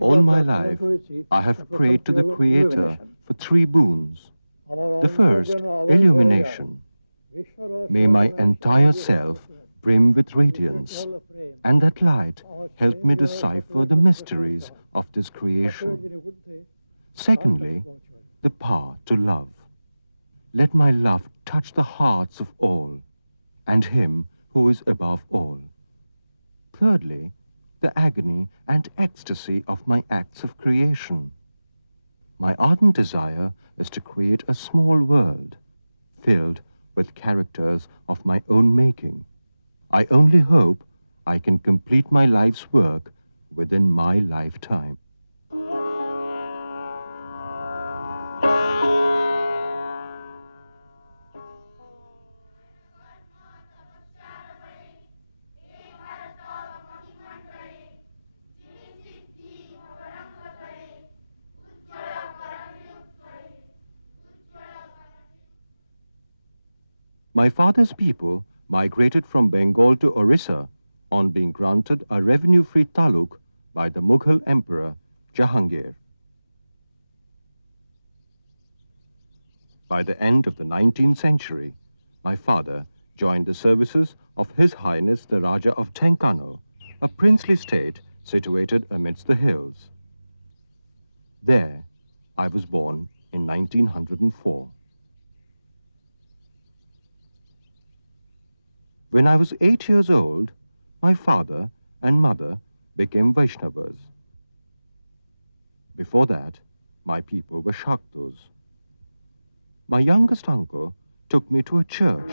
All my life, I have prayed to the Creator for three boons. The first, illumination. May my entire self brim with radiance, and that light help me decipher the mysteries of this creation. Secondly, the power to love. Let my love touch the hearts of all, and Him who is above all. Thirdly, the agony and ecstasy of my acts of creation. My ardent desire is to create a small world, filled with characters of my own making. I only hope I can complete my life's work within my lifetime. My father's people migrated from Bengal to Orissa on being granted a revenue-free taluk by the Mughal Emperor Jahangir. By the end of the 19th century, my father joined the services of His Highness the Raja of Tenkano, a princely state situated amidst the hills. There, I was born in 1904. When I was 8 years old, my father and mother became Vaishnavas. Before that, my people were Shaktas. My youngest uncle took me to a church.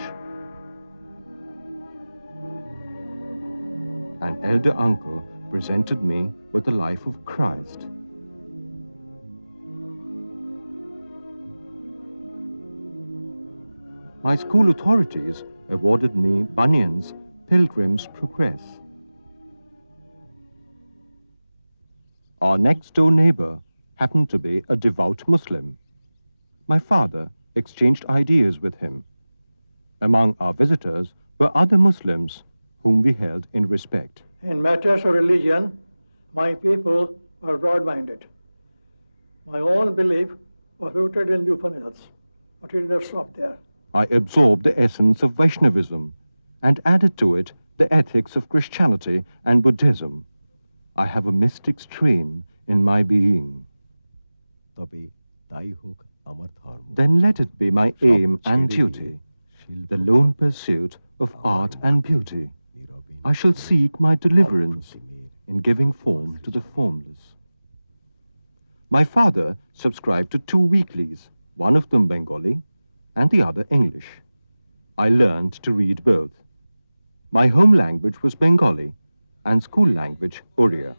An elder uncle presented me with the life of Christ. My school authorities awarded me Bunyan's Pilgrim's Progress. Our next-door neighbor happened to be a devout Muslim. My father exchanged ideas with him. Among our visitors were other Muslims whom we held in respect. In matters of religion, my people were broad-minded. My own belief was rooted in the Upanishads, but it did not stop there. I absorbed the essence of Vaishnavism and added to it the ethics of Christianity and Buddhism. I have a mystic strain in my being. Then let it be my aim and duty, the lone pursuit of art and beauty. I shall seek my deliverance in giving form to the formless. My father subscribed to 2 weeklies, one of them Bengali and the other English. I learned to read both. My home language was Bengali and school language Oriya.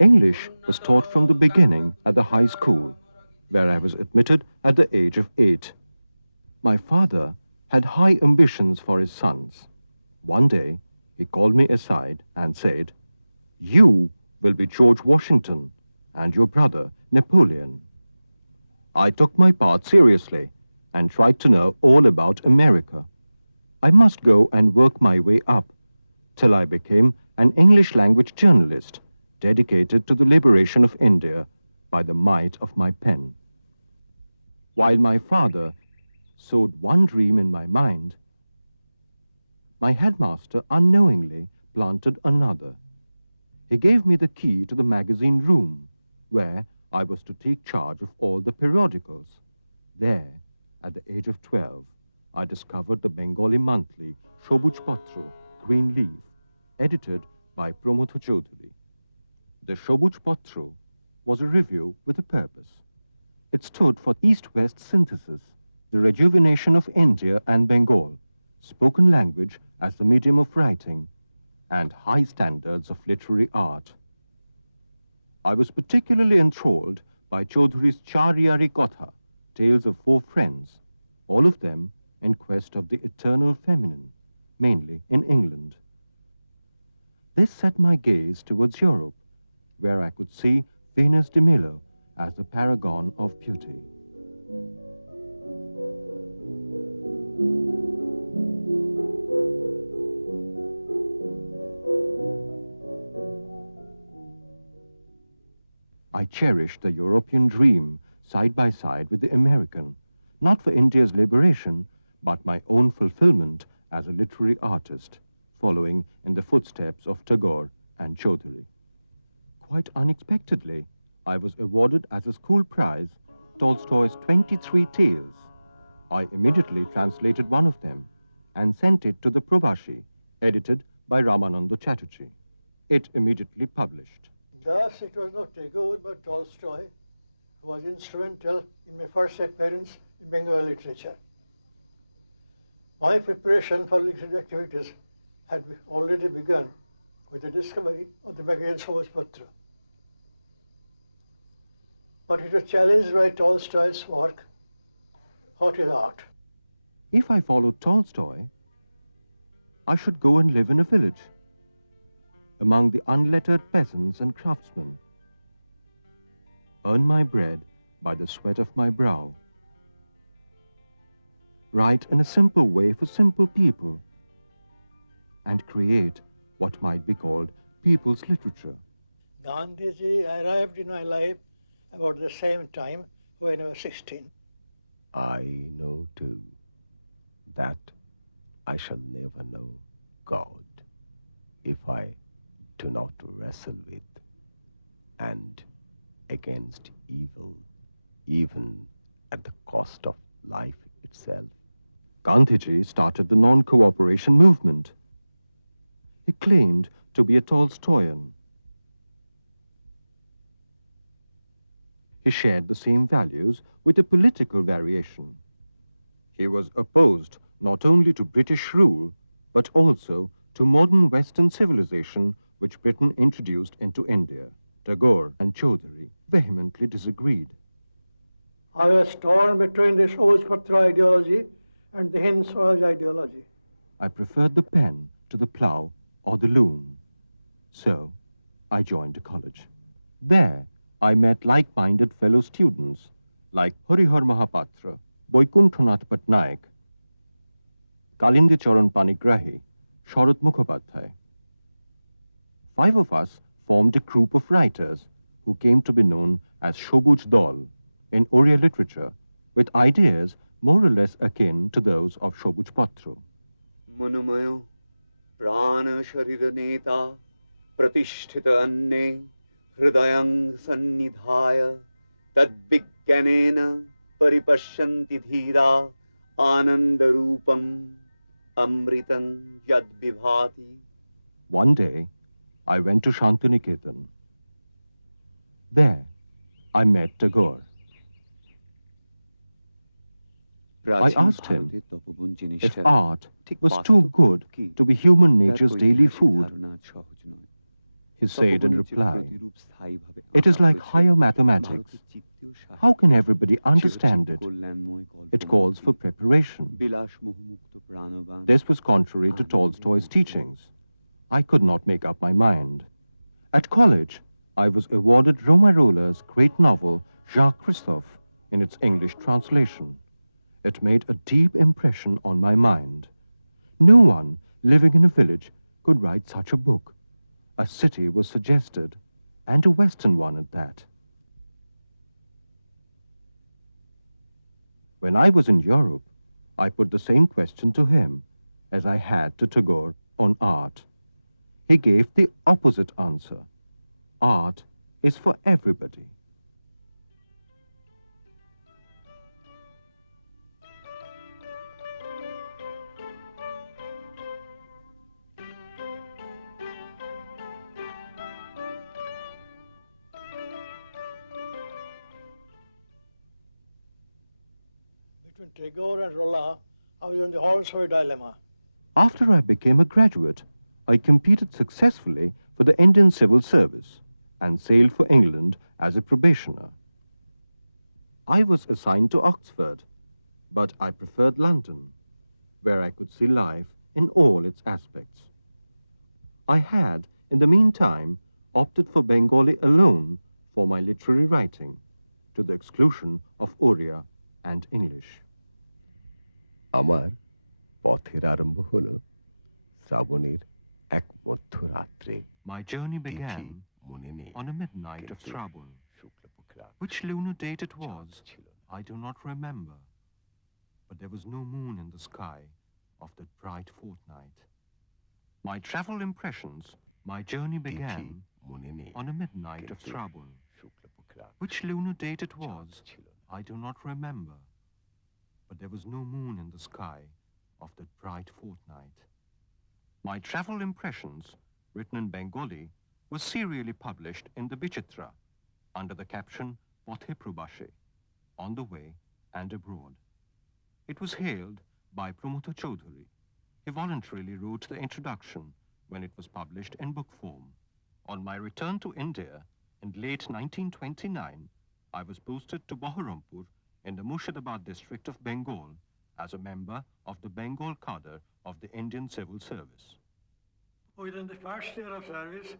English was taught from the beginning at the high school, where I was admitted at the age of 8. My father had high ambitions for his sons. One day, he called me aside and said, "You will be George Washington and your brother Napoleon." I took my part seriously and tried to know all about America. I must go and work my way up till I became an English language journalist dedicated to the liberation of India by the might of my pen. While my father sowed one dream in my mind, my headmaster unknowingly planted another. He gave me the key to the magazine room, where I was to take charge of all the periodicals. There, at the age of 12, I discovered the Bengali monthly Shobuj Patro, Green Leaf, edited by Pramod Chaudhary. The Shobuj Patro was a review with a purpose. It stood for East-West synthesis, the rejuvenation of India and Bengal, spoken language as the medium of writing, and high standards of literary art. I was particularly enthralled by Chaudhary's Charyari Kotha, Tales of 4 Friends, all of them in quest of the eternal feminine, mainly in England. This set my gaze towards Europe, where I could see Venus de Milo as the paragon of beauty. I cherished the European dream side by side with the American, not for India's liberation, but my own fulfillment as a literary artist, following in the footsteps of Tagore and Chaudhary. Quite unexpectedly, I was awarded as a school prize Tolstoy's 23 Tales. I immediately translated one of them and sent it to the Prabhashi, edited by Ramananda Chatterjee. It immediately published. Thus, it was not Tagore but Tolstoy who was instrumental in my first appearance in Bengali literature. My preparation for literary activities had already begun with the discovery of the magazine Soboj Patra. But it was challenged by Tolstoy's work, What is Art? If I followed Tolstoy, I should go and live in a village, among the unlettered peasants and craftsmen, earn my bread by the sweat of my brow, write in a simple way for simple people, and create what might be called people's literature. Gandhiji arrived in my life about the same time when I was 16. I know too that I shall never know God if I do not wrestle with and against evil, even at the cost of life itself. Gandhiji started the non-cooperation movement. He claimed to be a Tolstoyan. He shared the same values with a political variation. He was opposed not only to British rule, but also to modern Western civilization which Britain introduced into India. Tagore and Chaudhary vehemently disagreed. I was torn between the Soboj Patra ideology and the Hind Swaraj ideology. I preferred the pen to the plough or the loom. So, I joined a college. There, I met like-minded fellow students like Harihar Mahapatra, Boikunthonath Patnaik, Kalindi Charan Panigrahi, Sharad Mukhopadhyay. 5 of us formed a group of writers who came to be known as Shobuj Dol in Oriya literature, with ideas more or less akin to those of Shobuj Patra. Manumayo prana sharira neta pratisthita anne hridayang sannidhaya tad vigyanena paripashyanti dhira anandarupam amritam yad vibhati. One day, I went to Shantiniketan. There, I met Tagore. I asked him if art was too good to be human nature's daily food. He said in reply, "It is like higher mathematics. How can everybody understand it? It calls for preparation." This was contrary to Tolstoy's teachings. I could not make up my mind. At college, I was awarded Romarola's great novel, Jacques Christophe, in its English translation. It made a deep impression on my mind. No one living in a village could write such a book. A city was suggested, and a Western one at that. When I was in Europe, I put the same question to him as I had to Tagore on art. He gave the opposite answer. Art is for everybody. Between Tagore and Rolla, I was on the horns of a dilemma. After I became a graduate, I competed successfully for the Indian Civil Service and sailed for England as a probationer. I was assigned to Oxford, but I preferred London, where I could see life in all its aspects. I had, in the meantime, opted for Bengali alone for my literary writing, to the exclusion of Oriya and English. আমার পথের আরম্ভ হলো শ্রাবণের এক মধ্যরাত্রে। My journey began on a midnight of Shravan. Which lunar date it was, চাঁদ ছিল না। I do not remember. But there was no moon in the sky of that bright fortnight. My travel impressions, my journey Tithi began মনে নেই, on a midnight of কিন্তু Shravan. শুক্লপক্ষের আকাশে Which lunar date it চাঁদ was, ছিল না। I do not remember. But there was no moon in the sky of that bright fortnight. My travel impressions, written in Bengali, were serially published in the Vichitra under the caption Pothe Prabashe, on the way and abroad. It was hailed by Pramota Chaudhuri. He voluntarily wrote the introduction when it was published in book form. On my return to India in late 1929, I was posted to Baharampur in the Murshidabad district of Bengal as a member of the Bengal cadre of the Indian Civil Service. Within the first year of service,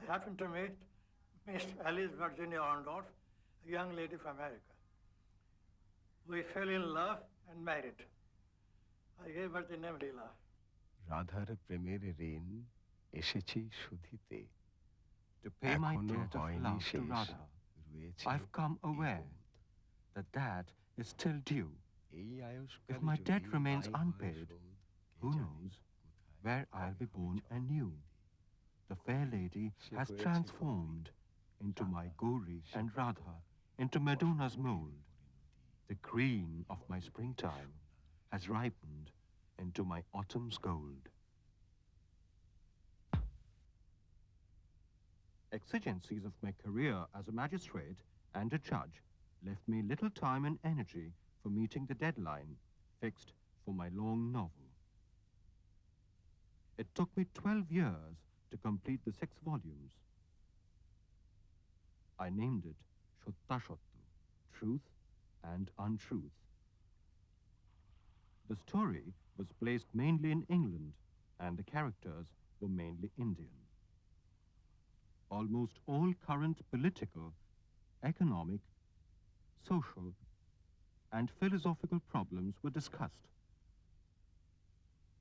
I happened to meet Miss Alice Virginia Orndorff, a young lady from America. We fell in love and married. I gave her the name Leela. রাধার প্রেমের ঋণ এসেছি শুধিতে, To pay my এখনো debt of হয়নি love to শেষ, Radha, রয়েছে I've come aware এই বোধ। that is still due. এই আয়ুষ্কালে If my যদি debt remains দায় হয় unpaid, শোধ, কে who জানে knows কোথায় where কবে I'll be হবে born জন্ম। anew. The fair lady say has হয়েছে transformed into my Gauri and Radha, into Madona's mold. The green of my springtime has ripened into my autumn's gold. Exigencies of my career as a magistrate and a judge left me little time and energy for meeting the deadline fixed for my long novel. It took me 12 years to complete the 6 volumes. I named it Shotta Shottu, Truth and Untruth. The story was placed mainly in England and the characters were mainly Indian. Almost all current political, economic, social, and philosophical problems were discussed.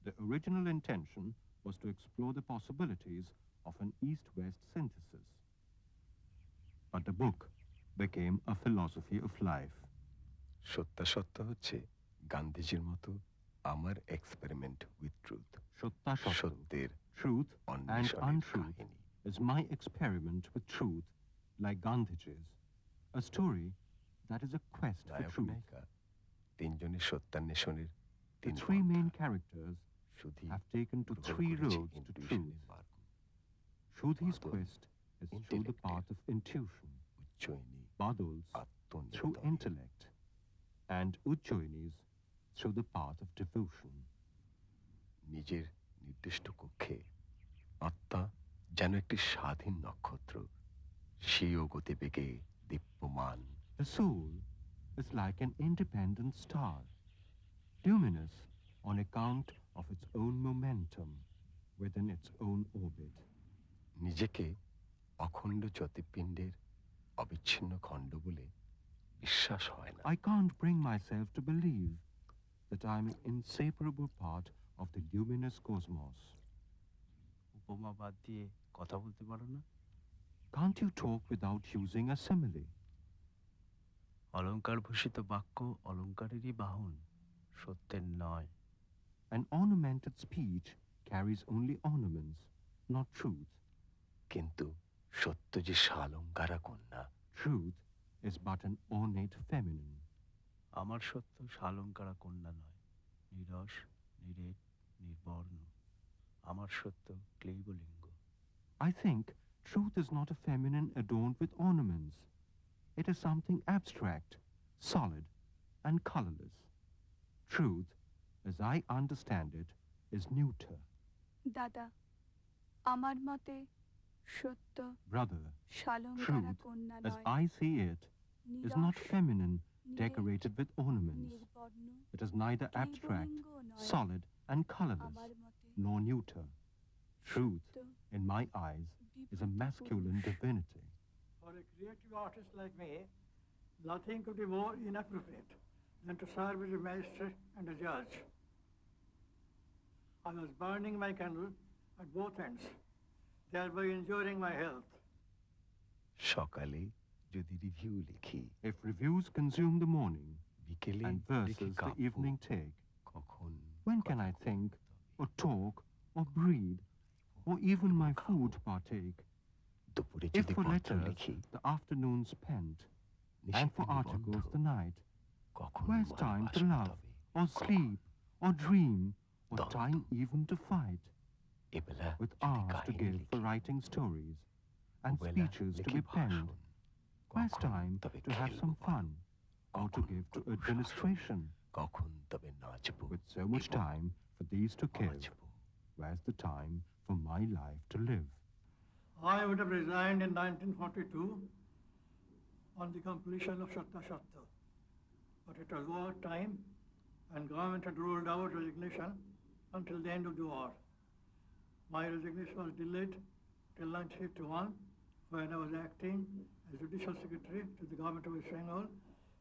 The original intention was to explore the possibilities of an East-West synthesis. But the book became a philosophy of life. সত্যাসত্য হচ্ছে গান্ধীজির মতো আমার experiment with truth. Shotta Shottu, সত্যের Truth and অন্বেষণের Untruth কাহিনী। is my experiment with truth, like Gandhiji's, a story that is a quest for নায়ক truth. নায়িকা তিনজনের সত্যান্বেষণের The তিন 3 main পন্থা। characters শুধু have taken to গ্রহণ 3 করেছে roads to intuition-এর truth. মার্গ। Shrudi's Badal, quest is through the intellect-এর path of intuition, Ujjayini Badal's through আত্মনির্ভর। intellect, and Ujjoini's through the path of devotion. নিজের নির্দিষ্ট কক্ষে আত্মা যেন একটি স্বাধীন নক্ষত্র, স্বীয় গতিবেগে দীপ্যমান। The soul is like an independent star, luminous on account of its own momentum within its own orbit. নিজেকে অখণ্ড জ্যোতির্পিণ্ডের অবিচ্ছিন্ন খণ্ড বলে বিশ্বাস হয় না। I can't bring myself to believe that I am an inseparable part of the luminous cosmos. উপমা বাদ দিয়ে কথা বলতে পারো না? Can't you talk without using a simile? অলংকার ভূষিত বাক্য অলংকারেরই বাহন, সত্যের নয়। An ornamented speech carries only ornaments, not truth. কিন্তু সত্য যে সালঙ্কারা কন্যা। Truth is but an ornate feminine. আমার সত্য সালঙ্কারা কন্যা নয়, নিরস, নিরেট, নির্বর্ণ। আমার সত্য ক্লেবলিঙ্গ। I think truth is not a feminine adorned with ornaments. It is something abstract, solid, and colorless. Truth, as I understand it, is neuter. দাদা, আমার মতে সত্য Brother, শালঙ্কারা truth, কন্যা as নয়, I see it, is not নিরস, feminine, নিরেট, decorated with ornaments. নির্বর্ণ, It is neither abstract, ক্লেবলিঙ্গও নয়। solid, and colorless, আমার মতে nor neuter. Truth, সত্য in my eyes, is a masculine divinity. For a creative artist like me, nothing could be more inappropriate than to serve as a magistrate and a judge. I was burning my candle at both ends, thereby injuring my health. সকালে যদি review লিখি, If reviews consume the morning বিকেলে and লিখে verses the Kabya, evening take, কখন when কথা can I কব think তবে? or talk or breathe or even my food partake? দুপুরে If যদি for পত্র letters লিখি, the afternoon spent, and নিশীথে for নিবন্ধ, articles the night, কখন where's time to ভালোবাসব love তবে? or sleep or dream or দ্বন্দ্ব। time even to fight? এবেলা With যদি hours to কাহিনী give for লিখি, writing stories and Obela speeches to লিখি be penned, ভাষণ, where's কখন time তবে to have খেলবো some বলো? fun or to কখন give to করবো শাসন? administration? কখন তবে নাচবো With so much এবং time for these to give, বাঁচবো? where's the time for my life to live? I would have resigned in 1942 on the completion of Shatta Shatta. But it was war time and government had ruled out resignation until the end of the war. My resignation was delayed till 1951 when I was acting as Judicial Secretary to the government of West Bengal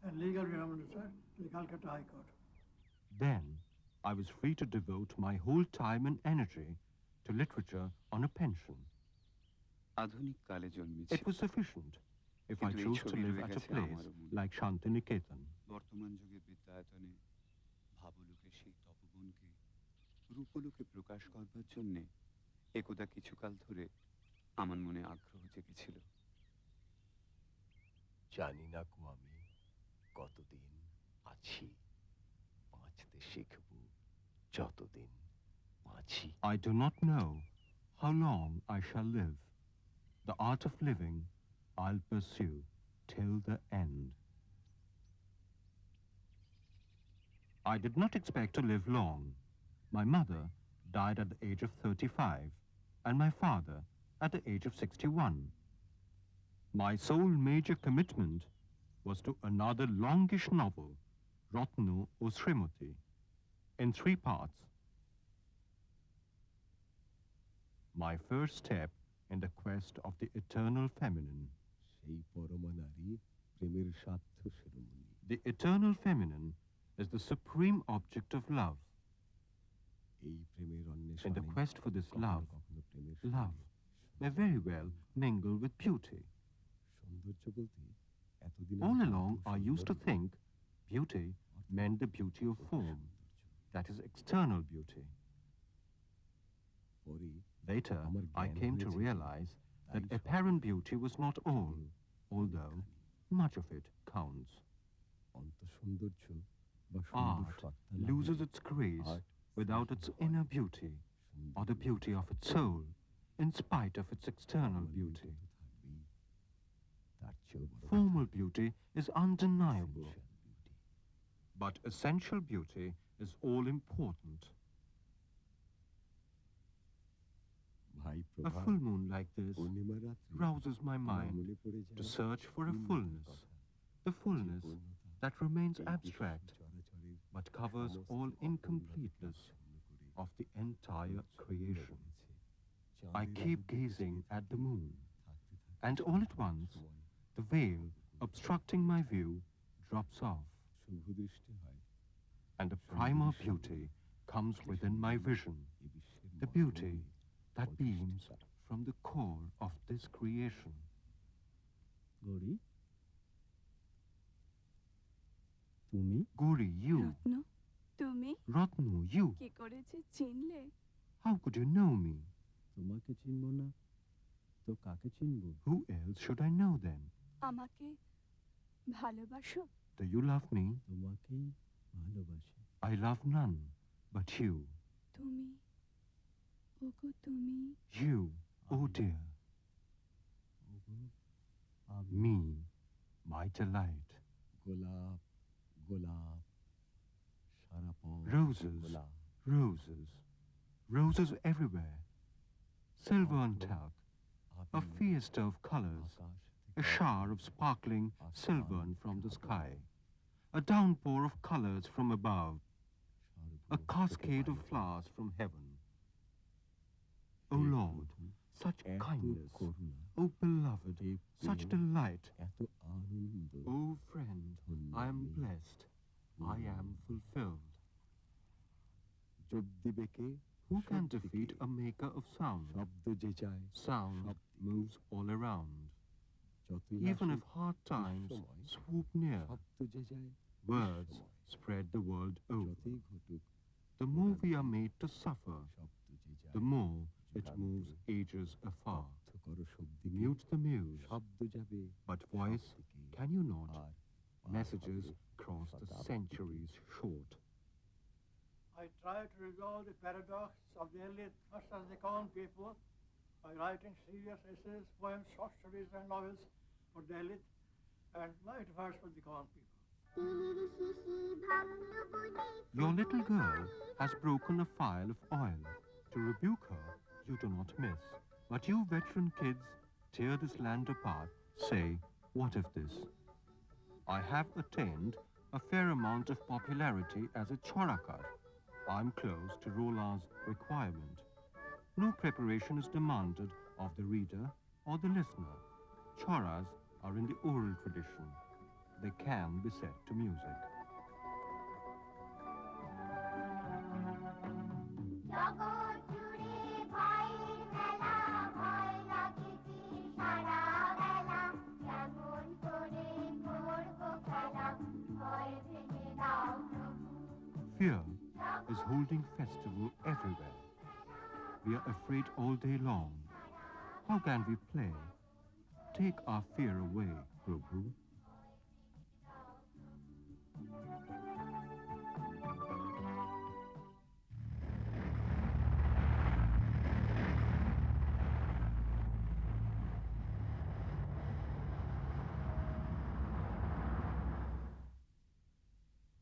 and Legal Minister to the Calcutta High Court. Then I was free to devote my whole time and energy to literature on a pension. আধুনিক কালে জন্মেছি। It was sufficient if I কিন্তু এই chose to ছবি live রয়ে at a গেছে place আমারও মনে। like Shantiniketan. বর্তমান যুগের বিদ্যায়তনে ভাবলোকে সেই তপবনকে রূপলোকে প্রকাশ করবার জন্যে একদা কিছুকাল ধরে আমার মনে আগ্রহ জেগেছিল। জানি না কো আমি কতদিন আছি, বাঁচতে শিখব যতদিন বাঁচি। I do not know how long I shall live. The art of living I'll pursue till the end. I did not expect to live long. My mother died at the age of 35 and my father at the age of 61. My sole major commitment was to another longish novel, Ratnu or Srimati, in 3 parts. My first step in the quest of the eternal feminine. সেই পরমা নারী প্রেমের সাধ্য শিরোমণি। The eternal feminine is the supreme object of love. এই প্রেমের In অন্বেষণে the quest for this কখনো love, কখনো প্রেমের love may very well mingle with beauty. সৌন্দর্য বলতে এতদিন All along I used to think beauty meant the beauty of form, that is external beauty. পরে Later, আমার I জ্ঞান came to হয়েছে realize that তাই apparent beauty was not all, although much of it counts. অন্তঃসৌন্দর্য বা সুন্দর Art সত্তা না loses হলে its grace art without its inner beauty, or the beauty of its soul, in spite of its external beauty. থাকবেই, তার চেয়েও বড় Formal beauty is undeniable, essential beauty। but essential beauty is all important. ভাই A Prabha full moon like this পূর্ণিমা রাত্রে rouses my আমার mind মনে পড়ে যায় to search for a পূর্ণতার fullness, কথা। the যে fullness পূর্ণতা that remains এই বিশ্ব abstract চরাচরের but covers সমস্ত all অপূর্ণতাকে incompleteness আচ্ছন্ন করে of the entire উৎসর্গ creation. করেছে। I চাঁদের keep আলোতে gazing চেয়ে at the থাকি, moon, থাকতে থাকতে and all at সন্ধ্যার once সময় the veil obstructing my view drops off, শুভ দৃষ্টি হয়। and a primal beauty comes within my vision, এই বিশ্বের the মর্মে beauty that beams প্রতিষ্ঠিতা। from the core of this creation. Gauri, তুমি Gauri, you, রত্ন তুমি Ratnu, you, কি করে যে চিনলে? how could you know me? তোমাকে চিনব না তো কাকে চিনব? Who else should I know then? আমাকে ভালোবাসো? Do you love me? তোমাকেই ভালোবাসি। I love none but you. তুমি ওগো তুমি You, oh dear, ওগো, আমি me, my delight. গোলাপ গোলাপ সারা পথ Roses, গোলাপ। roses, roses everywhere. Silver and talc, a fiesta of colors, Akash a shower of sparkling silver from the sky, a downpour of colors from above, a cascade of flowers from heaven. O Lord, such kindness, O beloved, such delight. এত আনন্দ O friend, I am blessed, I am fulfilled. যোগ দিবে কে? Who can শব্দকে। defeat a maker of sound? শব্দ যে চায় Sound শব্দ। moves all around. Even if hard times swoop near, words spread the world over. The more we are made to suffer, the more it moves ages afar. Mute the muse, but voice can you not? Messages cross the centuries short. I try to resolve the paradox of the elite first as the common people by writing serious essays, poems, short stories, and novels for the elite, and light verse for the common people. Your little girl has broken a phial of oil. To rebuke her, you do not miss. But you veteran kids tear this land apart, say, what if this? I have attained a fair amount of popularity as a chorakar. I'm close to Roland's requirement. No preparation is demanded of the reader or the listener. Choras are in the oral tradition. They can be set to music. Fear is holding festival everywhere. We are afraid all day long. How can we play? Take our fear away, Prabhu.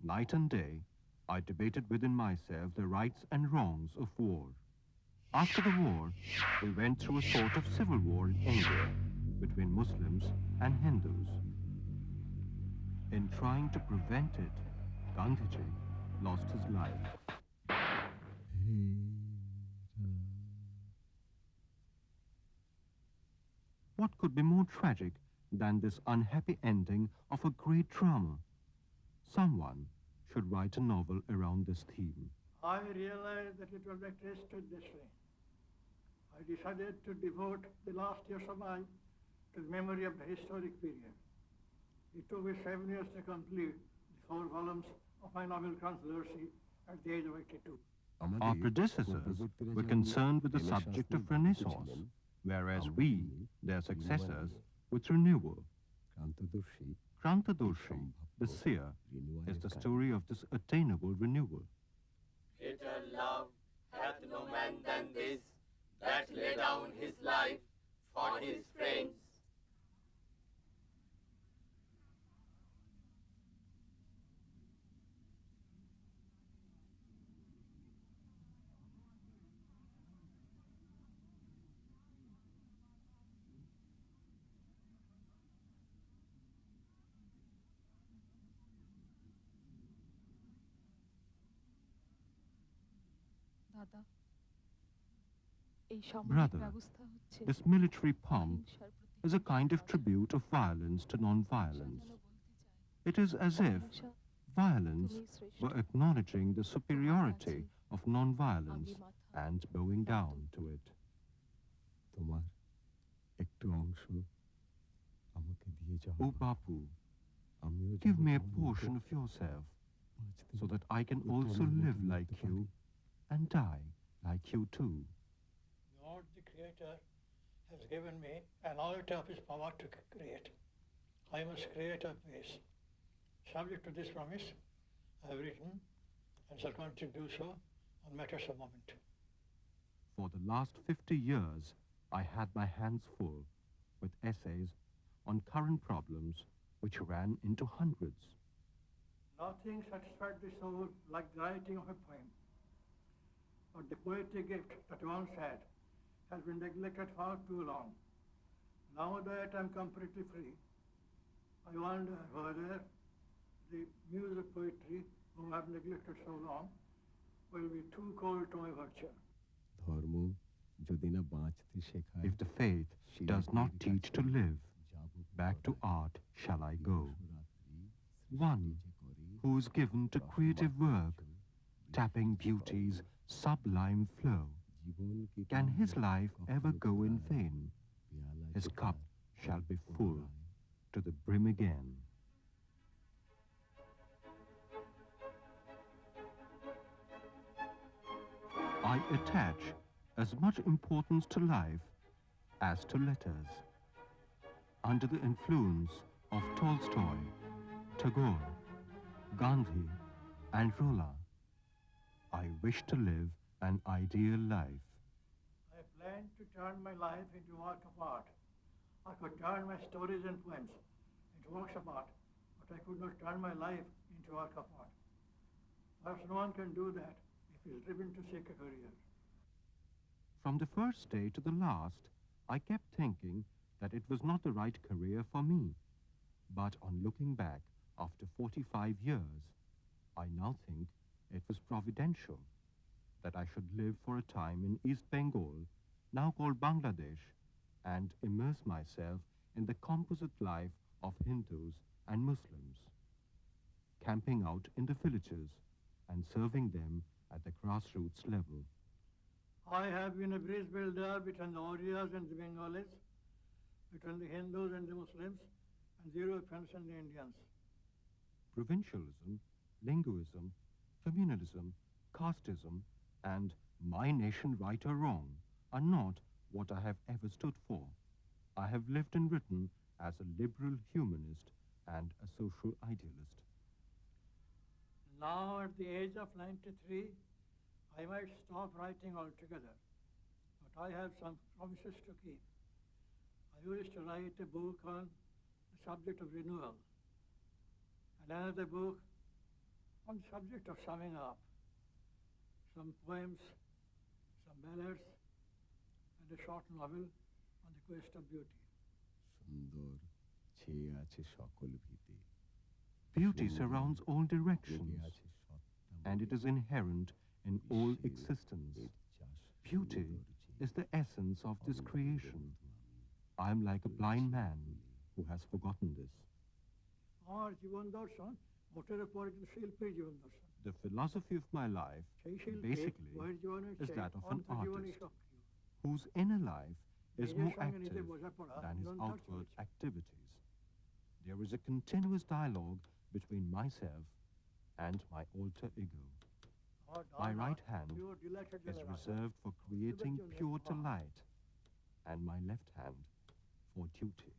Night and day, I debated within myself the rights and wrongs of war. After the war, we went through a sort of civil war in India between Muslims and Hindus. In trying to prevent it, Gandhiji lost his life. What could be more tragic than this unhappy ending of a great drama? Someone should write a novel around this theme. I realized that it was a twisted destiny. I decided to devote the last years of my life to the memory of the historic period. It took me 7 years to complete the 4 volumes of my novel Controversy at the age of 82. Our predecessors were concerned with the subject of Renaissance, whereas we, their successors, with renewal. Krantadurshi, the seer, is the story of this attainable renewal. Greater love hath no man than this, that lay down his life for his friends. Brother, this military pomp is a kind of tribute of violence to non-violence. It is as if violence were acknowledging the superiority of non-violence and bowing down to it. O Bapu, give me a portion of yourself so that I can also live like you and die like you too. God, the Creator, has given me an out of his power to create. I must create a place. Subject to this promise, I have written and shall continue to do so on matters of moment. For the last 50 years, I had my hands full with essays on current problems which ran into hundreds. Nothing satisfied the soul like the writing of a poem. But the poetic gift that I once had has been neglected far too long. Now that I'm completely free, I wonder whether the muse of poetry, whom I've neglected so long, will be too cold to my virtue. If the faith does not teach to live, back to art shall I go. One who is given to creative work, tapping beauty's sublime flow. Can his life ever go in vain? His cup shall be full to the brim again. I attach as much importance to life as to letters. Under the influence of Tolstoy, Tagore, Gandhi, and Rolla, I wish to live an ideal life. I planned to turn my life into a work of art. I could turn my stories and poems into works of art, but I could not turn my life into a work of art. Perhaps no one can do that if he is driven to seek a career. From the first day to the last, I kept thinking that it was not the right career for me. But on looking back after 45 years, I now think it was providential that I should live for a time in East Bengal, now called Bangladesh, and immerse myself in the composite life of Hindus and Muslims, camping out in the villages and serving them at the grassroots level. I have been a bridge builder between the Orias and the Bengalis, between the Hindus and the Muslims, and the Europeans and the Indians. Provincialism, linguism, communalism, casteism, and my nation right or wrong are not what I have ever stood for. I have lived and written as a liberal humanist and a social idealist. Now, at the age of 93, I might stop writing altogether, but I have some promises to keep. I used to write a book on the subject of renewal, and another book on the subject of summing up, some poems, some ballads, and a short novel on the quest of beauty. সুন্দর ছেয়ে আছে সকল ভীতি Beauty surrounds all directions, জেগে আছে সত্তা and it is inherent in all existence. Beauty is the essence of this creation. I am like a blind man who has forgotten this. Our জীবন দর্শন মোটের উপর একজন শিল্পীর জীবন দর্শন। The philosophy of my life সেই শিল্পী basically বহির জীবনের is চেয়ে that of an অন্তর্জীবনে artist সক্রিয়। whose inner life is নিজের more সঙ্গে নিজের active বোঝাপড়া than his নিরন্তর outward চলছে। activities. There is a continuous dialogue between myself and my alter ego. আমার My ডান right হাত hand pure delight-এর is জন্য রাখা। reserved for creating pure delight, and my left hand for duty.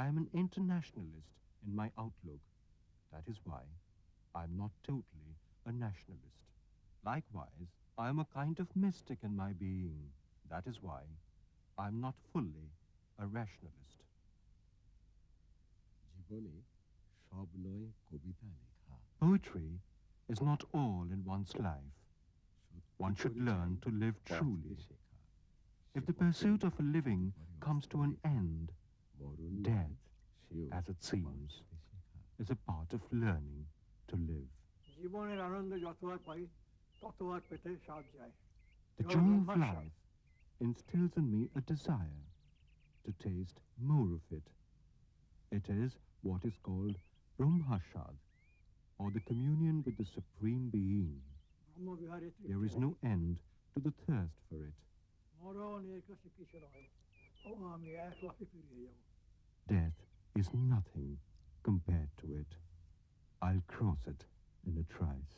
I am an internationalist in my outlook. That is why I am not totally a nationalist. Likewise, I am a kind of mystic in my being. That is why I am not fully a rationalist. জীবনে সব নয় কবিতা লেখা Poetry is not all in one's life. One should learn to live truly. If the pursuit of a living comes to an end, death, as it seems, is a part of learning to live. জীবনের আনন্দ যতবার পাই ততবার পেতে সাথ যায়। The joy of life instills in me a desire to taste more of it. It is what is called Brahmashad, or the communion with the Supreme Being. ব্রহ্মবিহারে There is no end to the thirst for it. মরণ এর কাছে কিছু নয়। ও আমি এক লাফে পেরিয়ে যাব। Death is nothing compared to it. I'll cross it in a trice.